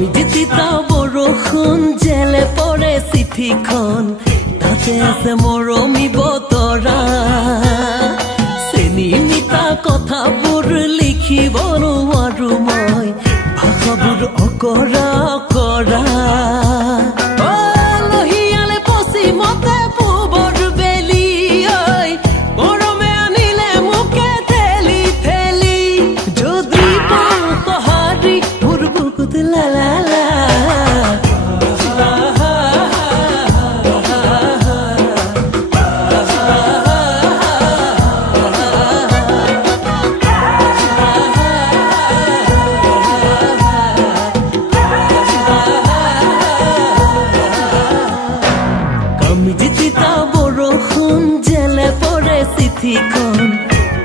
তিতা বৰষুণ জেলে পৰে চিঠিখন তাতে আছে মৰমী বতৰা চেনি মিঠা কথাবোৰ লিখিব নোৱাৰো মই ভাষাবোৰ অকৰা অকৰা চিঠিখন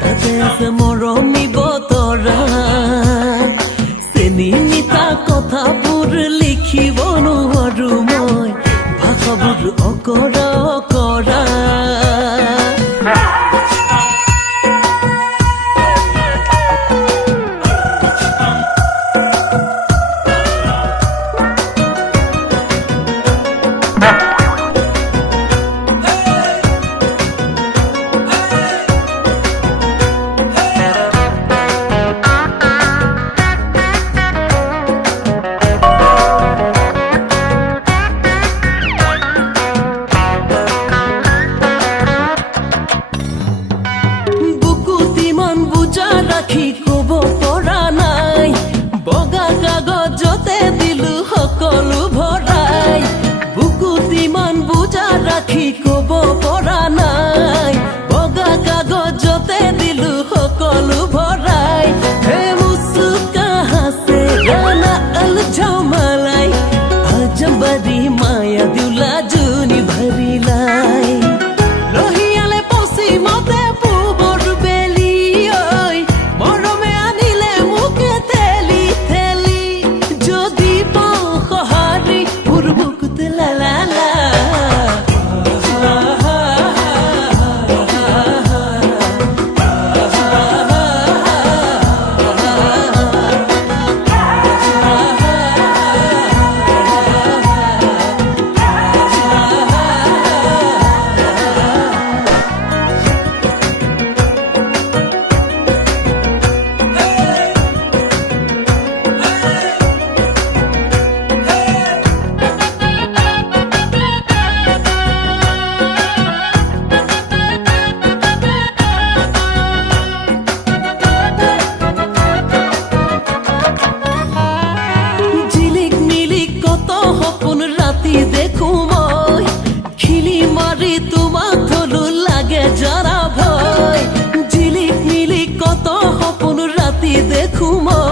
তাতে আছে মৰমী বতৰা চেনি মিঠা কথাবোৰ লিখিব নোৱাৰো মই ভাষাবোৰ অকৰা অকৰা ৰাখি কব পৰা নাই বগা কাগজতে দিলো সকলো ভৰাই বুকুত ইমান বুজা ৰাখি কব পৰা নাই বগা কাগজতে দিলো সকলো ভৰাই হে মুস্কা হাসে গানা আল ঝমালাই আজম্বৰী মায়া দিউলা জুনি ভৰিলাই ৰহিয়ালে পশ্চিমতে দেখো মই খিলি মাৰি তোমাক ধলো লাগে যাৰা ভয় ঝিলিক মিলি কত সপোন ৰাতি দেখো মই